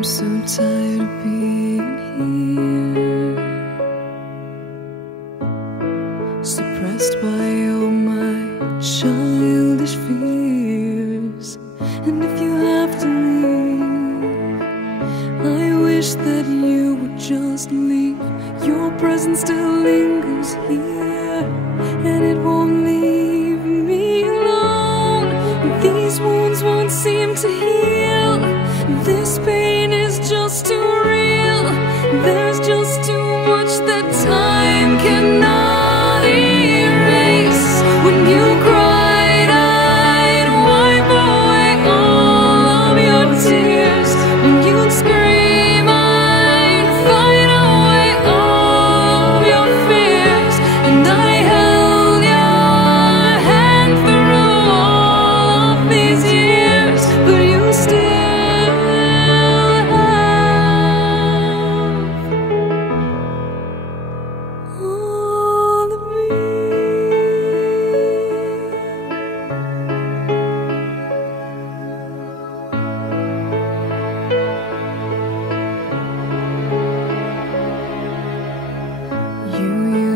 I'm so tired of being here, suppressed by all my childish fears. And if you have to leave, I wish that you would just leave. Your presence still lingers here, and it won't leave me alone. These wounds won't seem to heal. This pain is just too real. There's just too much that time cannot erase. When you cried, I'd wipe away all of your tears. When you'd scream, I'd fight away all of your fears. And I held your hand through all of these years, but you still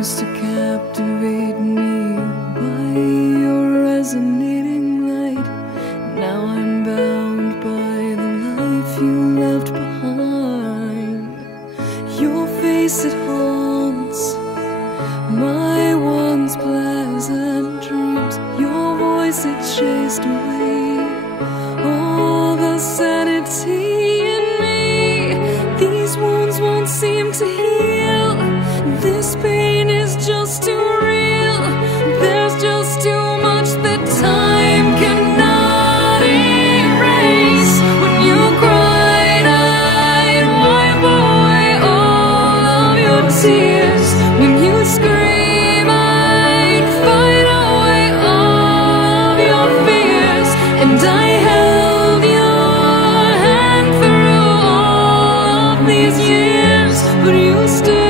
to captivate me by your resonating light. Now I'm bound by the life you left behind. Your face, it haunts my once pleasant dreams. Your voice, it chased away all the sanity in me. These wounds won't seem to heal. This pain is just too real. There's just too much that time cannot erase. When you cried, I'd wipe away all of your tears. When you scream, I'd fight away all of your fears. And I held your hand through all of these years, but you still